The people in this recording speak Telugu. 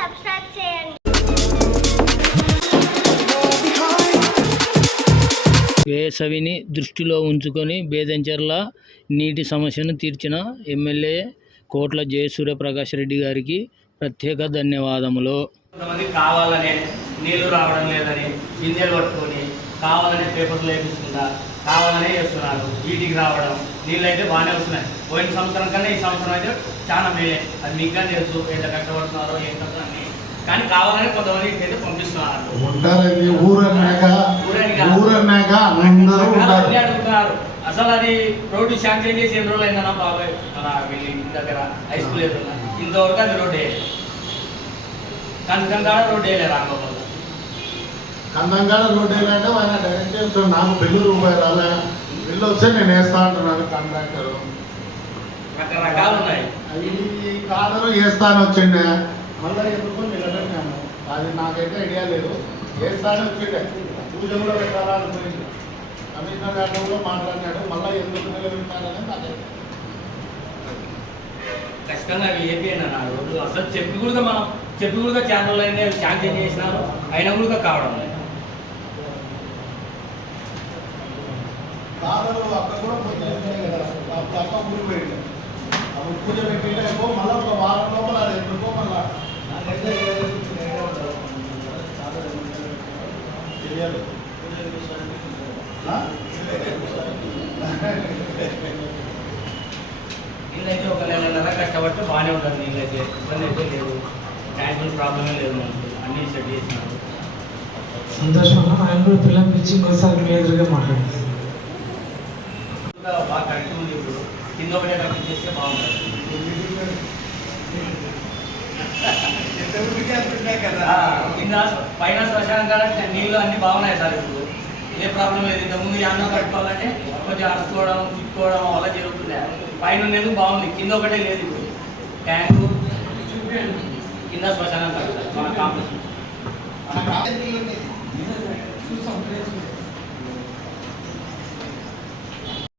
సబ్స్క్రైబ్ చేయండి. వేసవిని దృష్టిలో ఉంచుకొని బేదంచెర్ల నీటి సమస్యను తీర్చిన ఎమ్మెల్యే కోట్ల జయసూర్యప్రకాష్ రెడ్డి గారికి ప్రత్యేక ధన్యవాదములు. కొంతమంది కావాలనే నీళ్ళు రావడం లేదని బిందెలు పట్టుకొని కావాలనే పేపర్లు వేపించకుండా కావాలనే చేస్తున్నారు. వీటికి రావడం నీళ్ళు అయితే బాగానే వస్తున్నాయి. పోయిన సంవత్సరం కన్నా ఈ సంవత్సరం అయితే చాలా మేలే. అది మీకు తెలుసు ఎంత కష్టపడుతున్నారో అని కానీ కావాలనే కొంతమంది అయితే పంపిస్తున్నారు. ఉంటారండి ఊరన్నాక. ఊరన్నాక. అందరూ ఉంటారు అడుగుతున్నారు. అసలు అది రోడ్డు శాంక్షన్ చేసి ఎన్ని రోజులు అయిందన్నా బాబాయ్? మన వీళ్ళ ఇంటి దగ్గర హై స్కూల్ ఎదురుగా ఇంతవరకు అది రోడ్డు వేయలేదు. కనకంగాడ రోడ్డు వేయలేదు రాంగోపాల్. కందంగాడ రోడ్డు ఏంటంటే ఆయన డైరెక్ట్ చెప్తాడు నాకు బిల్లు రూపాయి రాలే. బిల్లు వస్తే నేను వేస్తా అంటున్నాను కాంట్రాక్టర్ రకరకాలు ఉన్నాయి. అవి కాదరు వేస్తాను వచ్చిండే. మళ్ళీ నిలబెట్టాము అది నాకైతే ఐడియా లేదు. వేస్తాను వచ్చిండే పూజ కూడా పెట్టాలా అనుకుని కమిషనర్ గారితో కూడా మాట్లాడినాడు. మళ్ళీ ఎందుకు నిలబెట్టారని నాకైతే ఖచ్చితంగా అవి ఏపీఎన్ అన్న రోడ్డు అసలు చెప్పి కూడా మనం చెప్పి కూడా ఛానల్ అయినా శాంక్షన్ చేసినారు. అయినా కూడా కావడం లేదు. కాదరు అక్కడ కూడా పూజ కదా. అప్పుడు పూజ మళ్ళీ ఒక వారం లోపల అది ఎందుకో మళ్ళీ నాకైతే తెలియదు ఆ? నీళ్ళైతే ఒక నెలన్నర కష్టపడితే బాగానే ఉంటుంది నీళ్ళైతే. ఇబ్బంది అయితే లేదు. ట్యాంకులు ప్రాబ్లమే లేదు మనకి. అన్నీ సెట్ చేసినారు. సంతోషం ఆయన కూడా పిల్లలు పిలిచి ఇంకోసారి మీ ఎదురుగా మాట్లాడారు కూడా బాగా కరెక్ట్ ఉంది ఇప్పుడు. కింద ఒకటే కరెక్ట్ చేస్తే బాగుంటుంది. ఆ, కింద. పైన శ్మశానం కాడ నీళ్ళు అన్ని బాగున్నాయి సార్ ఇప్పుడు. ఏ ప్రాబ్లం లేదు. ఇంతకుముందు యానం కట్టుకోవాలంటే కొంచెం అరుచుకోవడం తిప్పుకోవడం అలా జరుగుతుంది పైన ఉండేది బాగుంది. కింద ఒకటే లేదు ఇప్పుడు. ట్యాంకు కింద శ్మశానం కట్టాలి మన కాంప్లెక్స్